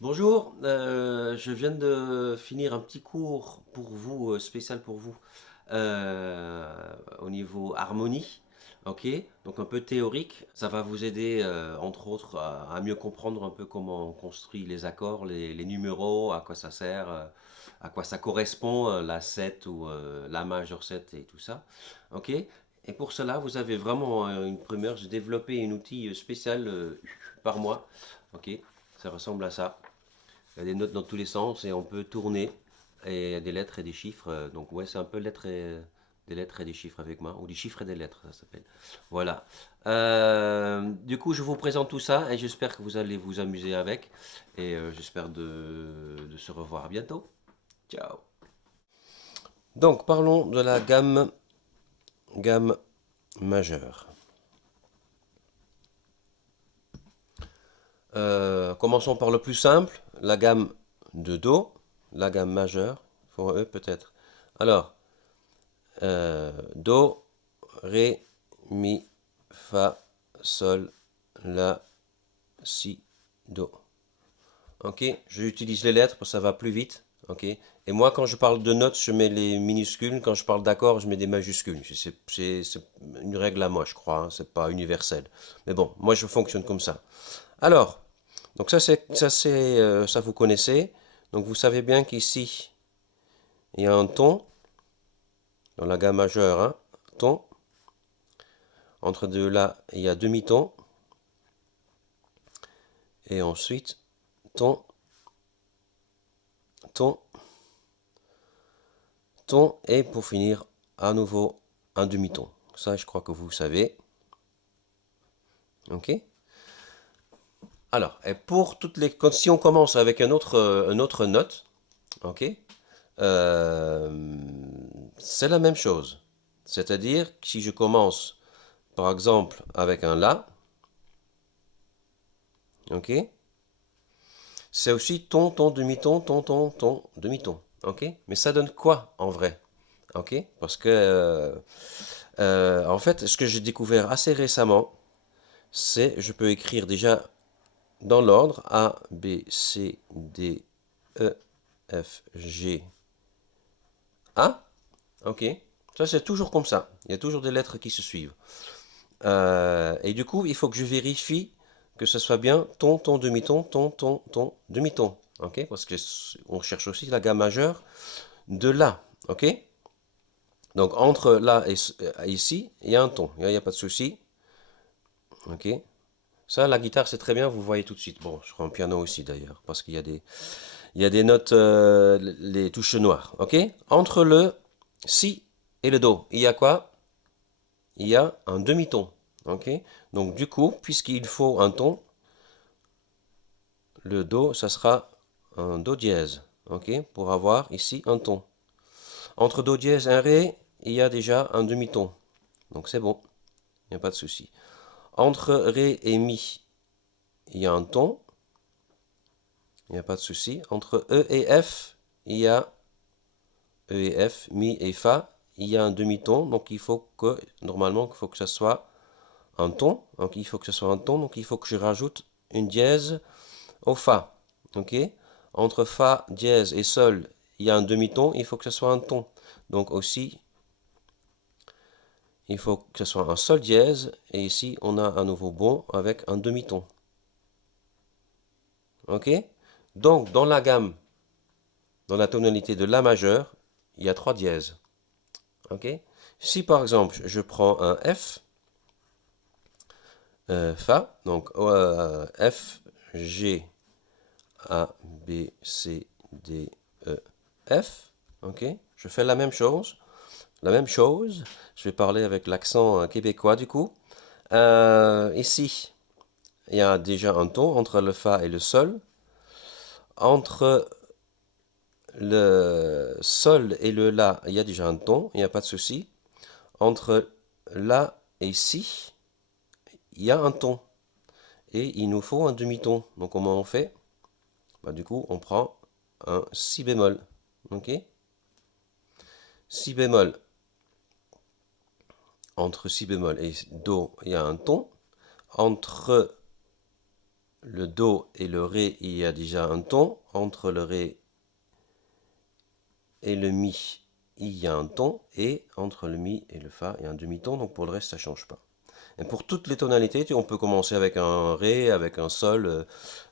Bonjour, je viens de finir un petit cours pour vous, spécial pour vous, au niveau harmonie. Ok, donc un peu théorique. Ça va vous aider, entre autres, à mieux comprendre un peu comment on construit les accords, les numéros, à quoi ça sert, à quoi ça correspond, la 7 ou la majeur 7 et tout ça. Ok, et pour cela, vous avez vraiment une primeur. J'ai développé un outil spécial par mois. Ok, ça ressemble à ça. Il y a des notes dans tous les sens et on peut tourner. Et il y a des lettres et des chiffres. Donc ouais, c'est un peu des lettres et des chiffres avec moi. Ou des chiffres et des lettres, ça s'appelle. Voilà. Du coup, je vous présente tout ça et j'espère que vous allez vous amuser avec. Et j'espère de se revoir bientôt. Ciao. Donc, parlons de la gamme majeure. Commençons par le plus simple, la gamme de Do, la gamme majeure, pour eux peut-être. Alors, Do, Ré, Mi, Fa, Sol, La, Si, Do. Ok, j'utilise les lettres parce que ça va plus vite. Ok, et moi quand je parle de notes, je mets les minuscules. Quand je parle d'accords, je mets des majuscules. C'est une règle à moi, je crois. Hein, c'est pas universel. Mais bon, moi je fonctionne comme ça. Alors, donc ça vous connaissez. Donc vous savez bien qu'ici il y a un ton dans la gamme majeure, hein, ton. Entre deux là, il y a demi-ton. Et ensuite, ton, ton, ton. Et pour finir, à nouveau, un demi-ton. Ça, je crois que vous savez. Ok. Alors, et pour toutes les, si on commence avec une autre note, ok, euh, c'est la même chose. C'est-à-dire que si je commence, par exemple, avec un La, ok, c'est aussi ton, ton, demi-ton, ton, ton, ton, demi-ton. Ok? Mais ça donne quoi en vrai? Ok? Parce que, en fait, ce que j'ai découvert assez récemment, c'est je peux écrire déjà dans l'ordre A, B, C, D, E, F, G, A. Ok? Ça, c'est toujours comme ça. Il y a toujours des lettres qui se suivent. Et du coup, il faut que je vérifie que ce soit bien ton, ton, demi-ton, ton, ton, ton, demi-ton. Ok? Parce que on cherche aussi la gamme majeure de La. Ok? Donc entre là et ici, il y a un ton. Il n'y a pas de souci. Ok? Ça, la guitare, c'est très bien, vous voyez tout de suite. Bon, sur un piano aussi d'ailleurs, parce il y a des notes, les touches noires. Ok? Entre le Si et le Do, il y a quoi? Il y a un demi-ton. Ok? Donc du coup, puisqu'il faut un ton, le Do, ça sera un Do dièse. Ok? Pour avoir ici un ton. Entre Do dièse et un Ré, il y a déjà un demi-ton. Donc c'est bon, il n'y a pas de souci. Entre Ré et Mi, il y a un ton, il n'y a pas de souci. Entre E et F, il y a E et F, Mi et Fa, il y a un demi-ton, donc il faut que, normalement, il faut que ce soit un ton, donc il faut que ce soit un ton, donc il faut que je rajoute une dièse au Fa, ok? Entre Fa, dièse et Sol, il y a un demi-ton, il faut que ce soit un ton. Donc aussi, il faut que ce soit un Sol dièse, et ici, on a un nouveau bon avec un demi-ton, ok? Donc, dans la gamme, dans la tonalité de La majeur, il y a trois dièses. Ok? Si par exemple je prends un F, Fa, donc F, G, A, B, C, D, E, F, ok? Je fais la même chose, je vais parler avec l'accent québécois du coup. Ici, il y a déjà un ton entre le Fa et le Sol. Entre le Sol et le La, il y a déjà un ton, il n'y a pas de souci. Entre La et Si, il y a un ton. Et il nous faut un demi-ton. Donc comment on fait? Bah, du coup, on prend un Si bémol. Ok? Si bémol. Entre Si bémol et Do, il y a un ton. Entre le Do et le Ré, il y a déjà un ton. Entre le Ré et le Mi, il y a un ton. Et entre le Mi et le Fa, il y a un demi-ton. Donc pour le reste, ça ne change pas. Et pour toutes les tonalités, on peut commencer avec un Ré, avec un Sol,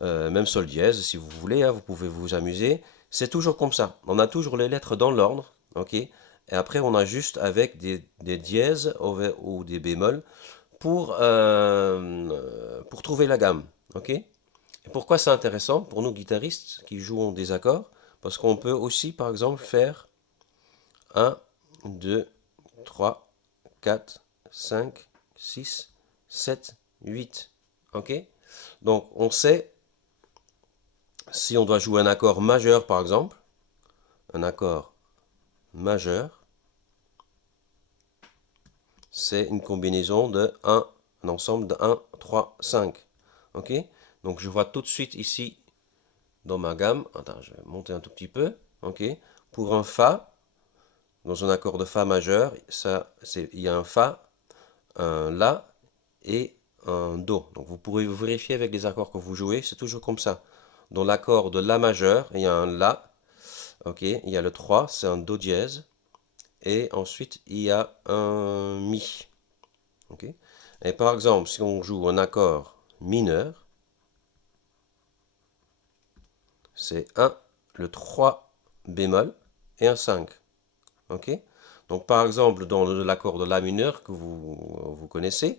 même Sol dièse si vous voulez, hein, vous pouvez vous amuser. C'est toujours comme ça. On a toujours les lettres dans l'ordre, ok? Et après, on ajuste avec des dièses ou des bémols pour trouver la gamme, ok? Et pourquoi c'est intéressant pour nous guitaristes qui jouons des accords? Parce qu'on peut aussi, par exemple, faire 1, 2, 3, 4, 5, 6, 7, 8. Ok? Donc, on sait si on doit jouer un accord majeur, par exemple, un accord majeur, c'est une combinaison de un ensemble de 1, 3, 5. Ok? Donc, je vois tout de suite ici dans ma gamme. Attends, je vais monter un tout petit peu. Ok? Pour un Fa, dans un accord de Fa majeur, il y a un Fa, un La et un Do. Donc vous pourrez vérifier avec les accords que vous jouez, c'est toujours comme ça. Dans l'accord de La majeur, il y a un La, ok, il y a le 3, c'est un Do dièse, et ensuite il y a un Mi. Ok. Et par exemple, si on joue un accord mineur, c'est un, le 3 bémol et un 5. Ok. Donc par exemple, dans l'accord de La mineur que vous connaissez,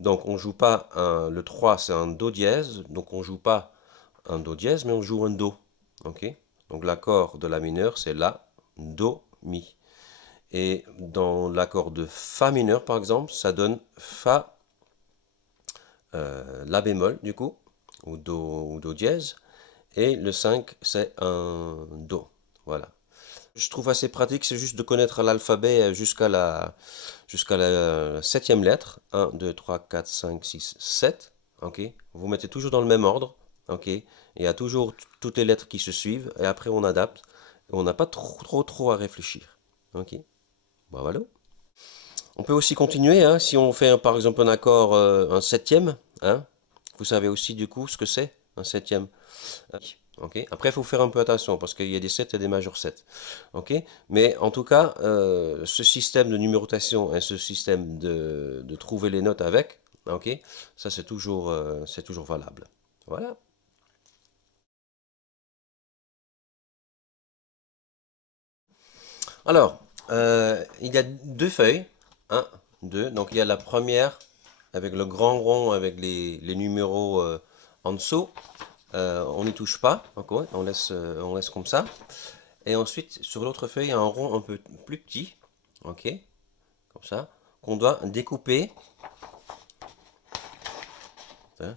donc on joue pas le 3 c'est un Do dièse, donc on joue pas un Do dièse, mais on joue un Do. Ok. Donc l'accord de La mineur c'est La, Do, Mi. Et dans l'accord de Fa mineur par exemple, ça donne Fa, La bémol du coup, ou Do dièse, et le 5 c'est un Do. Voilà. Je trouve assez pratique, c'est juste de connaître l'alphabet jusqu'à la septième lettre. 1, 2, 3, 4, 5, 6, 7. Ok. Vous mettez toujours dans le même ordre. Ok. Il y a toujours toutes les lettres qui se suivent. Et après, on adapte. On n'a pas trop à réfléchir. Ok. Bon, voilà. On peut aussi continuer, hein, si on fait par exemple un accord, un septième. Hein. Vous savez aussi du coup ce que c'est, un septième. Ok. Après, il faut faire un peu attention parce qu'il y a des 7 et des majeurs 7. Ok. Mais en tout cas, ce système de numérotation et ce système de trouver les notes avec, ok, ça c'est toujours valable. Voilà. Alors, il y a deux feuilles. Un, deux. Donc il y a la première avec le grand rond avec les numéros en dessous. On n'y touche pas, ok, on laisse comme ça. Et ensuite, sur l'autre feuille, il y a un rond un peu plus petit, ok, comme ça, qu'on doit découper. Hein.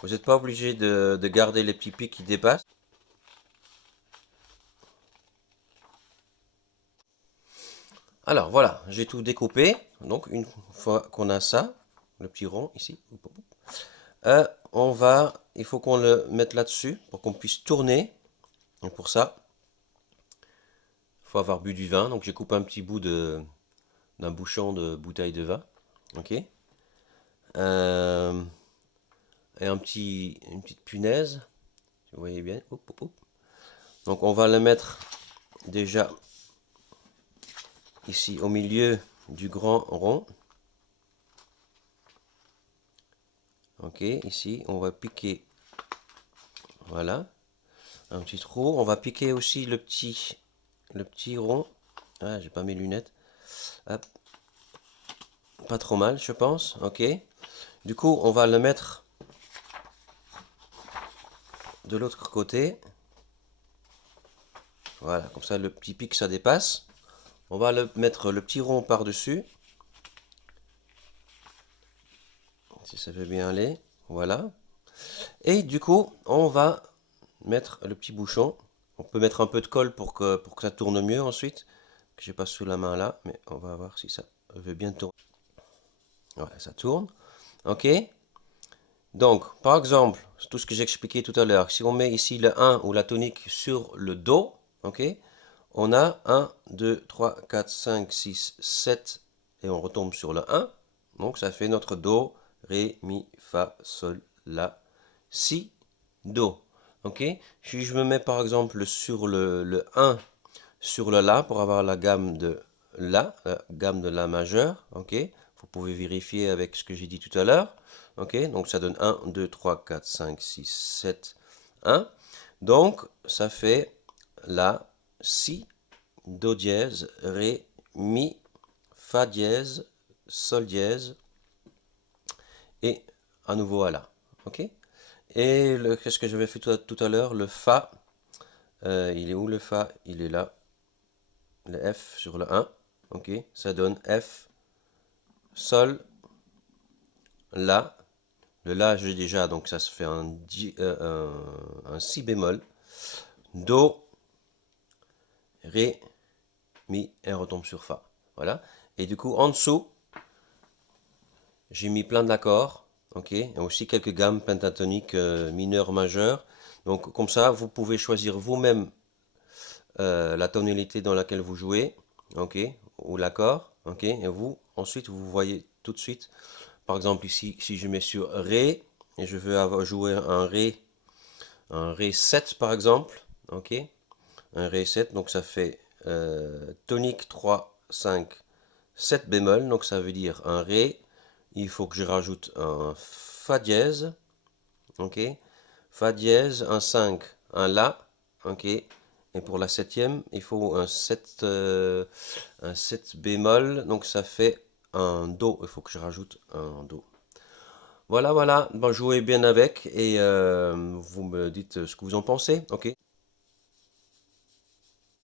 Vous n'êtes pas obligé de garder les petits pics qui dépassent. Alors voilà, j'ai tout découpé. Donc une fois qu'on a ça, le petit rond ici, il faut qu'on le mette là-dessus pour qu'on puisse tourner. Et pour ça, il faut avoir bu du vin. Donc j'ai coupé un petit bout d'un bouchon de bouteille de vin. Ok. Euh, et une petite punaise. Vous voyez bien. Hop, hop, hop. Donc on va le mettre déjà ici au milieu du grand rond. Ok, ici on va piquer, voilà, un petit trou. On va piquer aussi le petit rond. Ah, j'ai pas mes lunettes. Hop. Pas trop mal, je pense. Ok. Du coup, on va le mettre de l'autre côté. Voilà, comme ça le petit pic ça dépasse. On va mettre le petit rond par-dessus. Si ça veut bien aller. Voilà. Et du coup, on va mettre le petit bouchon. On peut mettre un peu de colle pour que ça tourne mieux ensuite. Que j'ai pas sous la main là, mais on va voir si ça veut bien tourner. Voilà, ça tourne. Ok. Donc, par exemple, tout ce que j'ai expliqué tout à l'heure, si on met ici le 1 ou la tonique sur le Do, ok, on a 1, 2, 3, 4, 5, 6, 7, et on retombe sur le 1. Donc, ça fait notre Do, Ré, Mi, Fa, Sol, La, Si, Do. Ok? Si je me mets par exemple sur le 1 sur le La pour avoir la gamme de La majeur, ok? Vous pouvez vérifier avec ce que j'ai dit tout à l'heure, ok? Donc ça donne 1, 2, 3, 4, 5, 6, 7, 1. Donc ça fait La, Si, Do dièse, Ré, Mi, Fa dièse, Sol dièse et à nouveau à La, ok? Et qu'est-ce que j'avais fait tout à l'heure? Le Fa, il est où le Fa? Il est là. Le F sur le 1, ok? Ça donne F, Sol, La. Le La, j'ai déjà, donc ça se fait un Si bémol. Do, Ré, Mi, et on retombe sur Fa. Voilà. Et du coup, en dessous, j'ai mis plein d'accords, ok? Et aussi quelques gammes pentatoniques mineures, majeures. Donc, comme ça, vous pouvez choisir vous-même la tonalité dans laquelle vous jouez, ok, ou l'accord, ok, et vous, ensuite, vous voyez tout de suite, par exemple ici, si je mets sur Ré, et je veux jouer un Ré 7 par exemple, ok, un Ré 7, donc ça fait tonique 3 5 7 bémol, donc ça veut dire un Ré, il faut que je rajoute un Fa dièse, ok, Fa dièse, un 5 un La, ok, et pour la septième, il faut un 7 bémol, donc ça fait un Do, il faut que je rajoute un Do. Voilà, voilà, bon, jouez bien avec et vous me dites ce que vous en pensez, ok?